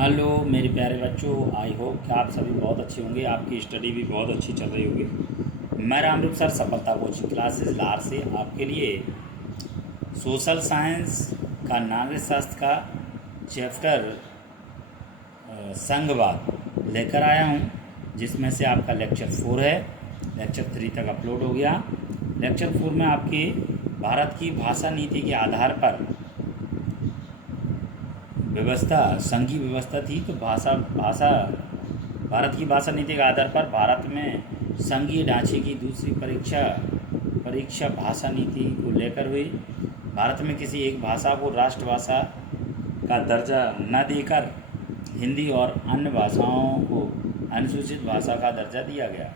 Hello मेरे प्यारे बच्चों, आई होप कि आप सभी बहुत अच्छे होंगे। आपकी स्टडी भी बहुत अच्छी चल रही होगी। मैं रामरूप सर सफलता कोचिंग क्लासेस लार से आपके लिए सोशल साइंस का नागरिक शास्त्र का चैप्टर संघवाद लेकर आया हूँ, जिसमें से आपका लेक्चर 4 है। लेक्चर 3 तक अपलोड हो गया। लेक्चर 4 में आपकी भारत की भाषा नीति के आधार पर व्यवस्था, संघीय व्यवस्था थी, तो भाषा भाषा भारत की भाषा नीति के आधार पर भारत में संघीय ढांचे की दूसरी परीक्षा भाषा नीति को लेकर हुई। भारत में किसी एक भाषा को राष्ट्रभाषा का दर्जा न देकर हिंदी और अन्य भाषाओं को अनुसूचित भाषा का दर्जा दिया गया।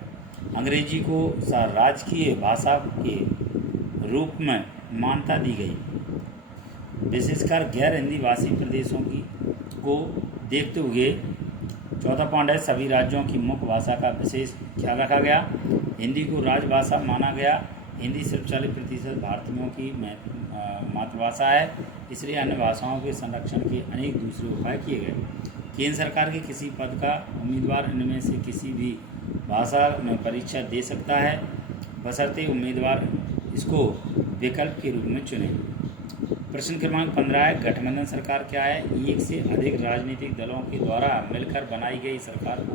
अंग्रेजी को राजकीय भाषा के रूप में मान्यता दी गई। विशेषकर गैर हिंदी भाषी प्रदेशों को देखते हुए 14 पॉइंट है, सभी राज्यों की मुख्य भाषा का विशेष ख्याल रखा गया। हिंदी को राजभाषा माना गया। हिंदी सिर्फ 40% भारतीयों की मातृभाषा है, इसलिए अन्य भाषाओं के संरक्षण के अनेक दूसरे उपाय किए गए। केंद्र सरकार के किसी पद का उम्मीदवार इनमें से किसी भी भाषा में परीक्षा दे सकता है, बशर्ते उम्मीदवार इसको विकल्प के रूप में चुने। प्रश्न क्रमांक 15 है, गठबंधन सरकार क्या है? एक से अधिक राजनीतिक दलों के द्वारा मिलकर बनाई गई सरकार को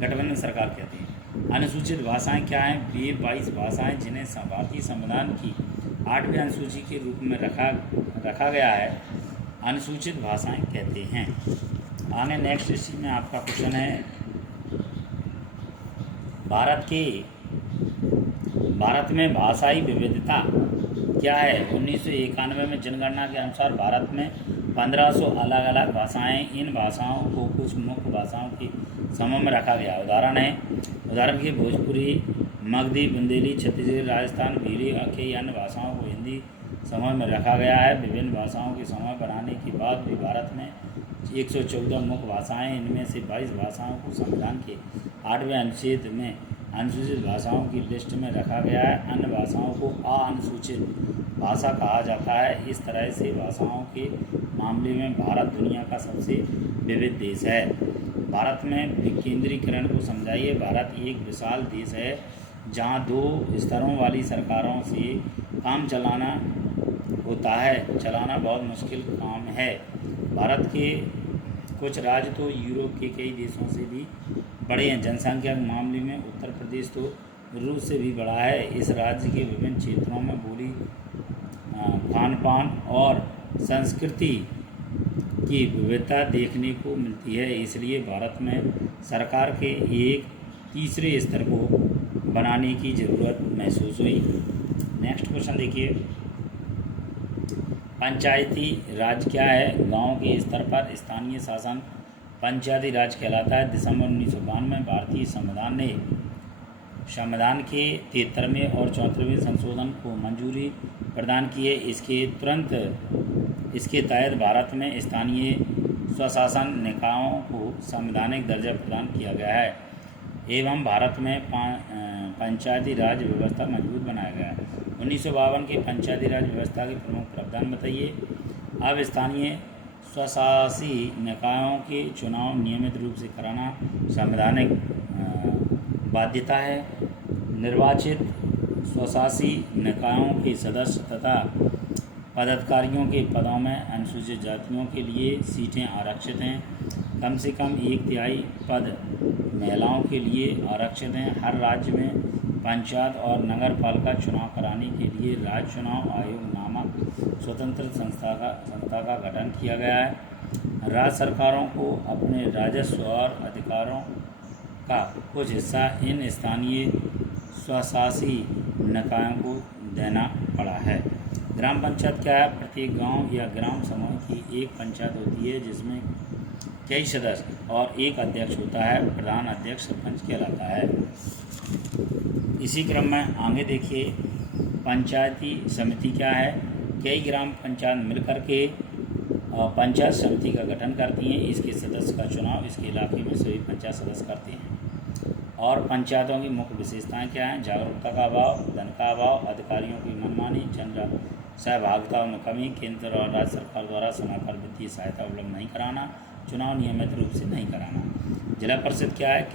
गठबंधन सरकार कहते हैं। अनुसूचित भाषाएं क्या हैं? वे 22 भाषाएं जिन्हें भारतीय संविधान की 8वीं अनुसूची के रूप में रखा गया है, अनुसूचित भाषाएं कहते हैं। आगे नेक्स्ट इसी में आपका क्वेश्चन है, भारत में भाषाई विविधता क्या है? 1991 में जनगणना के अनुसार भारत में 1500 अलग अलग भाषाएं। इन भाषाओं को कुछ मुख्य भाषाओं के समूह में रखा गया। उदाहरण के भोजपुरी, मगधी, बुंदेली, छत्तीसगढ़ी, राजस्थान, भीली, कई अन्य भाषाओं को हिंदी समूह में रखा गया है। विभिन्न भाषाओं के समूह बनाने के बाद भी भारत में 114 मुख्य भाषाएं, इनमें से 22 भाषाओं को संविधान के 8वें अनुच्छेद में अनुसूचित भाषाओं की लिस्ट में रखा गया है। अन्य भाषाओं को अनुसूचित भाषा कहा जाता है। इस तरह से भाषाओं के मामले में भारत दुनिया का सबसे विविध देश है। भारत में विकेंद्रीकरण को समझाइए। भारत एक विशाल देश है जहां 2 स्तरों वाली सरकारों से काम चलाना होता है। चलाना बहुत मुश्किल काम है। भारत के कुछ राज्य तो यूरोप के कई देशों से भी बड़े हैं। जनसंख्या के मामले में उत्तर प्रदेश तो रूस से भी बड़ा है। इस राज्य के विभिन्न क्षेत्रों में बोली, खान पान और संस्कृति की विविधता देखने को मिलती है। इसलिए भारत में सरकार के एक तीसरे स्तर को बनाने की ज़रूरत महसूस हुई। नेक्स्ट क्वेश्चन देखिए, पंचायती राज क्या है? गांव के स्तर पर स्थानीय शासन पंचायती राज कहलाता है। दिसंबर 1992 में भारतीय संविधान के 73वें और 74वें संशोधन को मंजूरी प्रदान की है। इसके तहत भारत में स्थानीय स्वशासन निकायों को संवैधानिक दर्जा प्रदान किया गया है एवं भारत में पंचायती राज व्यवस्था मजबूत बनाया गया है। 1952 के पंचायती राज व्यवस्था के प्रमुख प्रावधान बताइए। अब स्थानीय स्वशासी निकायों के चुनाव नियमित रूप से कराना संवैधानिक बाध्यता है। निर्वाचित स्वशासी निकायों के सदस्य तथा पदाधिकारियों के पदों में अनुसूचित जातियों के लिए सीटें आरक्षित हैं। कम से कम 1/3 पद महिलाओं के लिए आरक्षित हैं। हर राज्य में पंचायत और नगर पालिका चुनाव कराने के लिए राज्य चुनाव आयोग नामक स्वतंत्र संस्था का गठन किया गया है। राज्य सरकारों को अपने राजस्व और अधिकारों का कुछ हिस्सा इन स्थानीय स्वशासी निकायों को देना पड़ा है। ग्राम पंचायत क्या है? प्रत्येक गांव या ग्राम समूह की एक पंचायत होती है जिसमें कई सदस्य और एक अध्यक्ष होता है। प्रधान अध्यक्ष सरपंच कहलाता है। इसी क्रम में आगे देखिए, पंचायती समिति क्या है? कई ग्राम पंचायत मिलकर के पंचायत समिति का गठन करती हैं। इसके सदस्य का चुनाव इसके इलाके में सभी पंचायत सदस्य करते हैं। और पंचायतों की मुख्य विशेषताएं क्या हैं? जागरूकता का अभाव, धन का अभाव, अधिकारियों की मनमानी, जन सहभागिता में कमी, केंद्र और राज्य सरकार द्वारा समय पर वित्तीय सहायता उपलब्ध नहीं कराना चुनाव नियमित रूप से नहीं कराना। जिला परिषद क्या है?